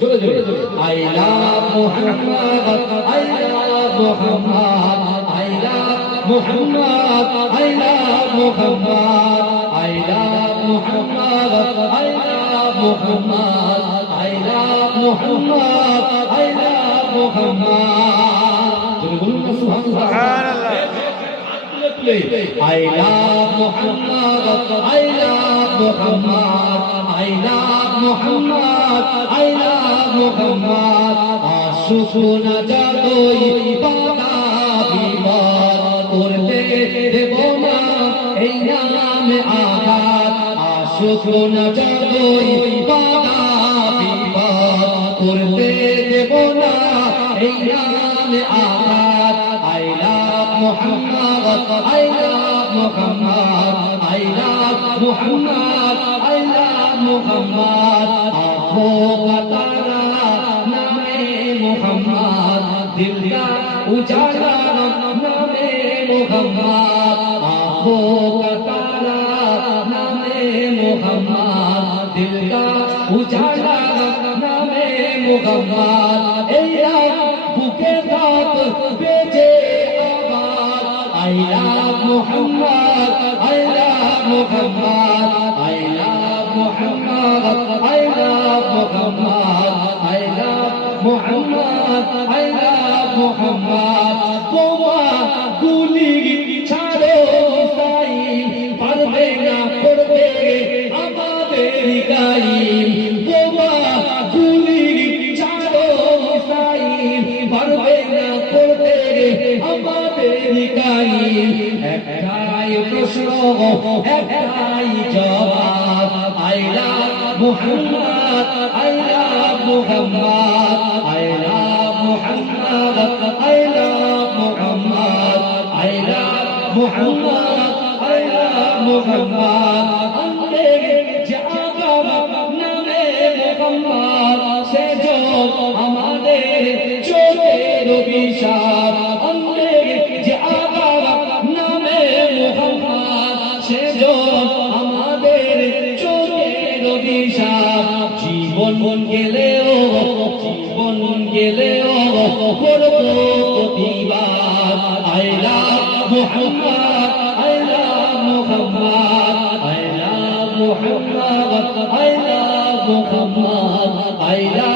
জোরে জোরে I love Muhammad I love Muhammad I love Muhammad I love Muhammad I love Muhammad I love Muhammad I love Muhammad I love Muhammad জোরে বলুন না সুবহানাল্লাহ I love Muhammad I love Muhammad I love Muhammad I love Muhammad আসুকুনা যাদই বাবা বিবাদ করতে দেব না এই নামে আঘাত আসুকুনা যাদই বাবা বিবাদ করতে দেব না এই নামে আঘাত I love Muhammad I love Muhammad I love Muhammad I love Muhammad आँखों का तारा नामे Muhammad दिल का उजाला नामे Muhammad आँखों का तारा नामे Muhammad दिल का उजाला नामे Muhammad ऐया बुके थाक बेजे I love Muhammad I love Muhammad I love Muhammad I love Muhammad I love Muhammad I love Muhammad বোমা গুলি ছাড়ো সাইন পারবে না করবে আমাদের গাইন বোমা গুলি ছাড়ো সাইন পারবে না করবে আমাদের গাইন একটাই প্রশ্ন একটাই জবাব I love Muhammad I love Muhammad I love Muhammad I love Muhammad I love Muhammad I love Muhammad আমাদের জাগা নামে Muhammad সে जो আমাদের চোখের অভিশাপ আমাদের জাগা নামে Muhammad সে जो আমাদের চোখের অভিশাপ জীবন গেলেও করব প্রতিবাদ I love Muhammad I love Muhammad I love Muhammad I love Muhammad I love